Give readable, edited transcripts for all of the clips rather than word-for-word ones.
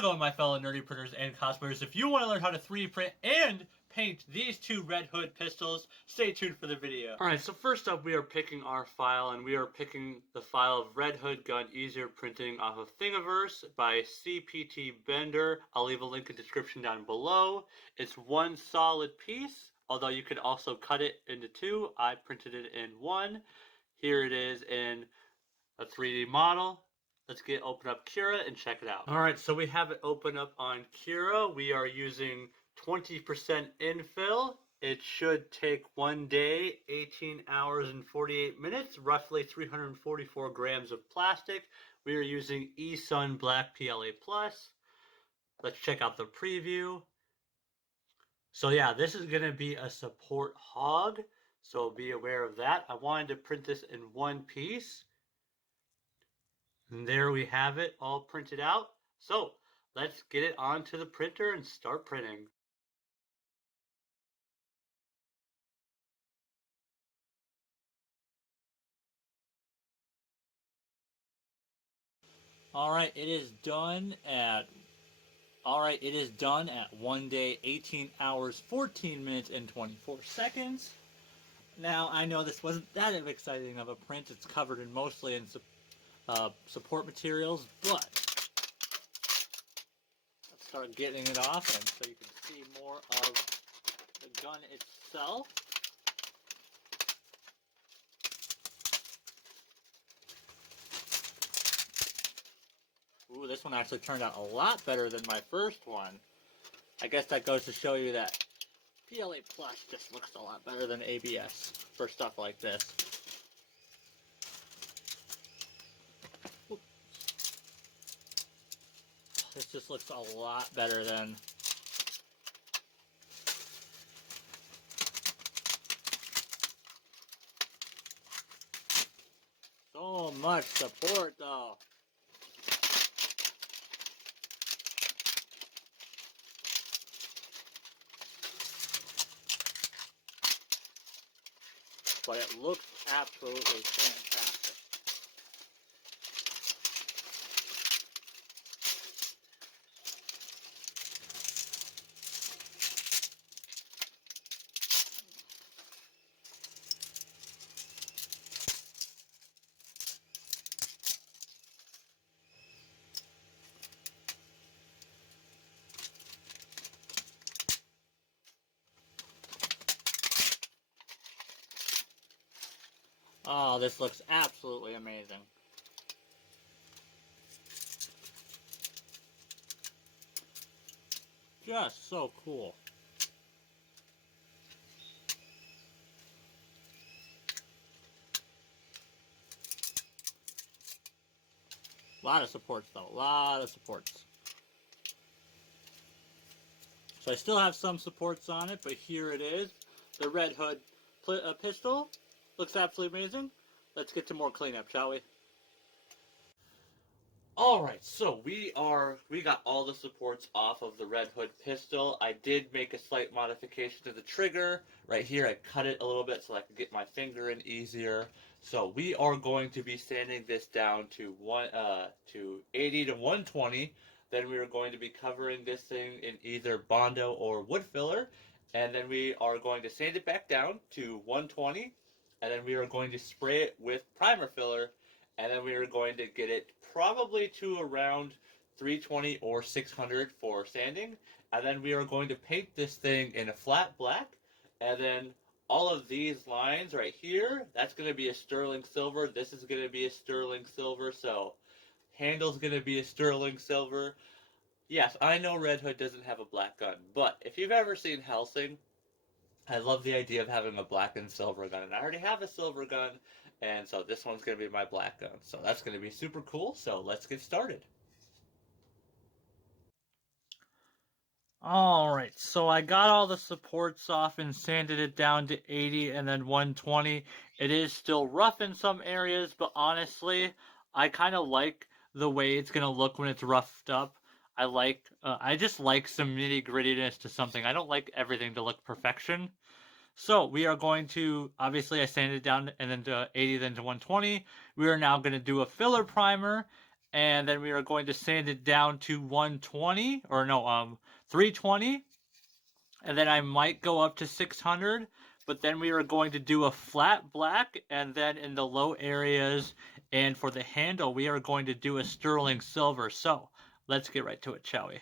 it going, my fellow nerdy printers and cosplayers? If you want to learn how to 3D print and paint these two Red Hood pistols, stay tuned for the video. Alright, so first up we are picking our file, and we are picking the file of Red Hood Gun Easier Printing off of Thingiverse by CPT Bender. I'll leave a link in the description down below. It's one solid piece, although you could also cut it into two. I printed it in one. Here it is in a 3D model. Let's open up Cura and check it out. Alright, so we have it open up on Cura. We are using 20% infill. It should take 1 day, 18 hours and 48 minutes, roughly 344 grams of plastic. We are using eSun Black PLA+. Let's check out the preview. So yeah, this is going to be a support hog, so be aware of that. I wanted to print this in one piece. And there we have it all printed out. So let's get it onto the printer and start printing. Alright, it is done at 1 day, 18 hours, 14 minutes, and 24 seconds. Now, I know this wasn't that exciting of a print. It's covered in mostly in support materials, but let's start getting it off, and so you can see more of the gun itself. Ooh, this one actually turned out a lot better than my first one. I guess that goes to show you that PLA Plus just looks a lot better than ABS for stuff like this. This just looks a lot better than so much support though. But it looks absolutely fantastic. Oh, this looks absolutely amazing. Just so cool. A lot of supports though, a lot of supports. So I still have some supports on it, but here it is. The Red Hood pistol looks absolutely amazing. Let's get to more cleanup, shall we? Alright, so we got all the supports off of the Red Hood pistol. I did make a slight modification to the trigger. Right here I cut it a little bit so I could get my finger in easier. So we are going to be sanding this down to 80 to 120. Then we are going to be covering this thing in either Bondo or wood filler. And then we are going to sand it back down to 120. And then we are going to spray it with primer filler. And then we are going to get it probably to around 320 or 600 for sanding. And then we are going to paint this thing in a flat black. And then all of these lines right here, that's going to be a sterling silver. This is going to be a sterling silver. So handle's going to be a sterling silver. Yes, I know Red Hood doesn't have a black gun. But if you've ever seen Hellsing, I love the idea of having a black and silver gun. And I already have a silver gun. And so this one's going to be my black gun. So that's going to be super cool. So let's get started. Alright, so I got all the supports off and sanded it down to 80 and then 120. It is still rough in some areas, but honestly, I kind of like the way it's going to look when it's roughed up. I just like some nitty grittiness to something. I don't like everything to look perfection. So we are going to, obviously I sanded it down and then to 80, then to 120. We are now going to do a filler primer. and then we are going to sand it down to 120, or no, 320, and then I might go up to 600, but then we are going to do a flat black, and then in the low areas and for the handle, we are going to do a sterling silver. So let's get right to it, shall we?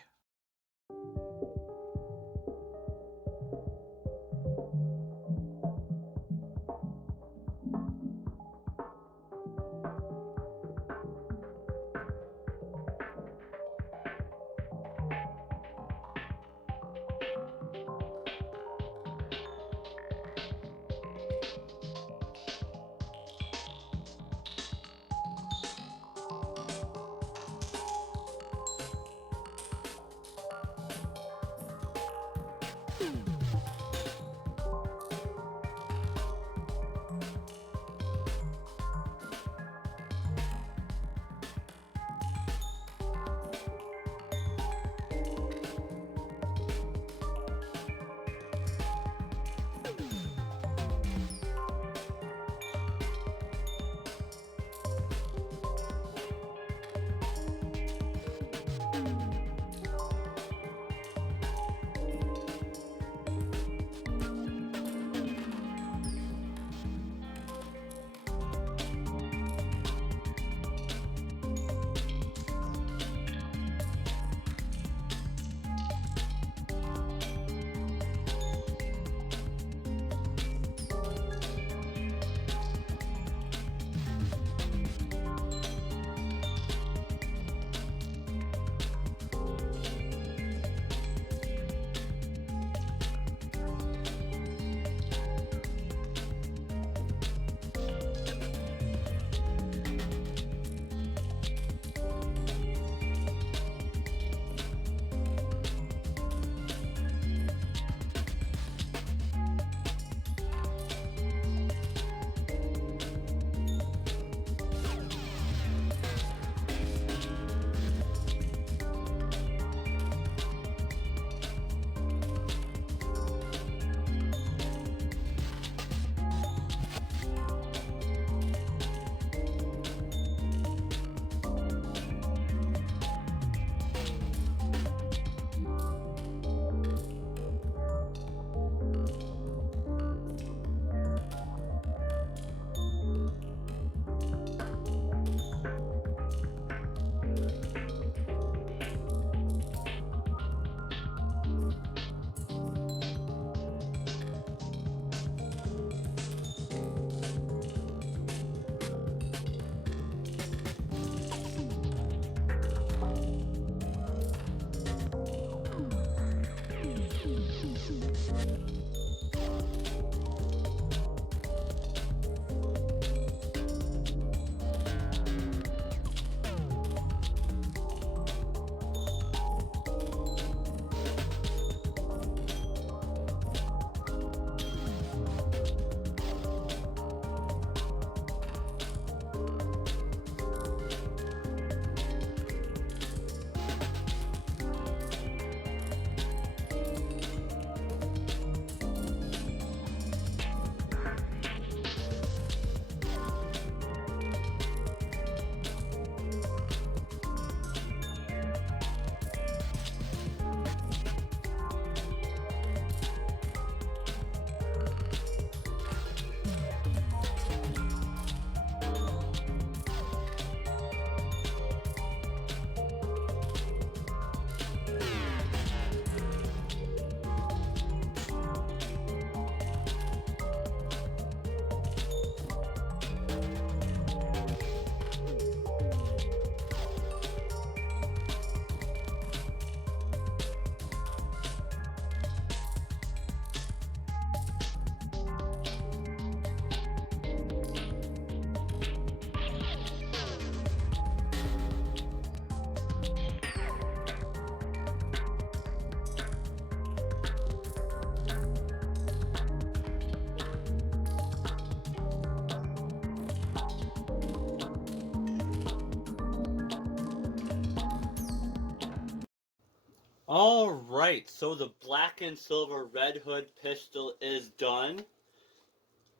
Alright, so the black and silver Red Hood pistol is done.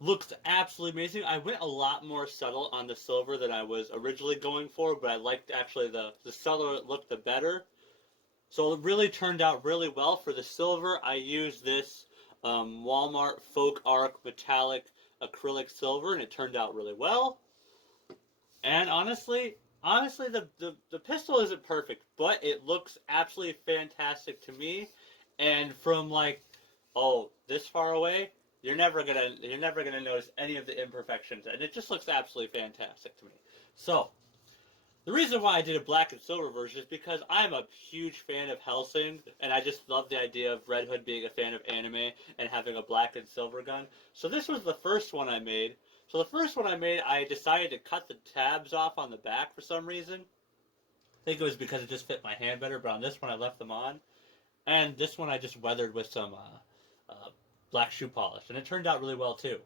Looks absolutely amazing. I went a lot more subtle on the silver than I was originally going for, but I liked actually the subtler it looked, the better. So it really turned out really well. For the silver, I used this Walmart Folk Arc Metallic Acrylic Silver, and it turned out really well. And honestly, the pistol isn't perfect, but it looks absolutely fantastic to me. And from like, oh, this far away, you're never gonna notice any of the imperfections, and it just looks absolutely fantastic to me. So the reason why I did a black and silver version is because I'm a huge fan of Hellsing, and I just love the idea of Red Hood being a fan of anime and having a black and silver gun. So this was the first one I made. So the first one I made, I decided to cut the tabs off on the back for some reason. I think it was because it just fit my hand better, but on this one I left them on. And this one I just weathered with some black shoe polish, and it turned out really well too.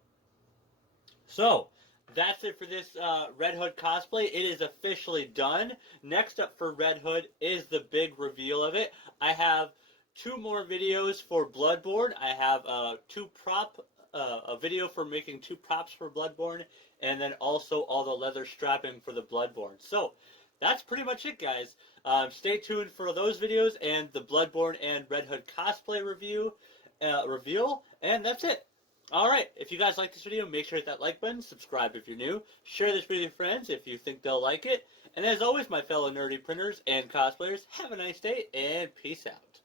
So, that's it for this Red Hood cosplay. It is officially done. Next up for Red Hood is the big reveal of it. I have 2 more videos for Bloodborne. I have a video for making 2 props for Bloodborne, and then also all the leather strapping for the Bloodborne. So, that's pretty much it, guys. Stay tuned for those videos and the Bloodborne and Red Hood cosplay reveal, and that's it. Alright, if you guys like this video, make sure to hit that like button, subscribe if you're new, share this with your friends if you think they'll like it, and as always, my fellow nerdy printers and cosplayers, have a nice day, and peace out.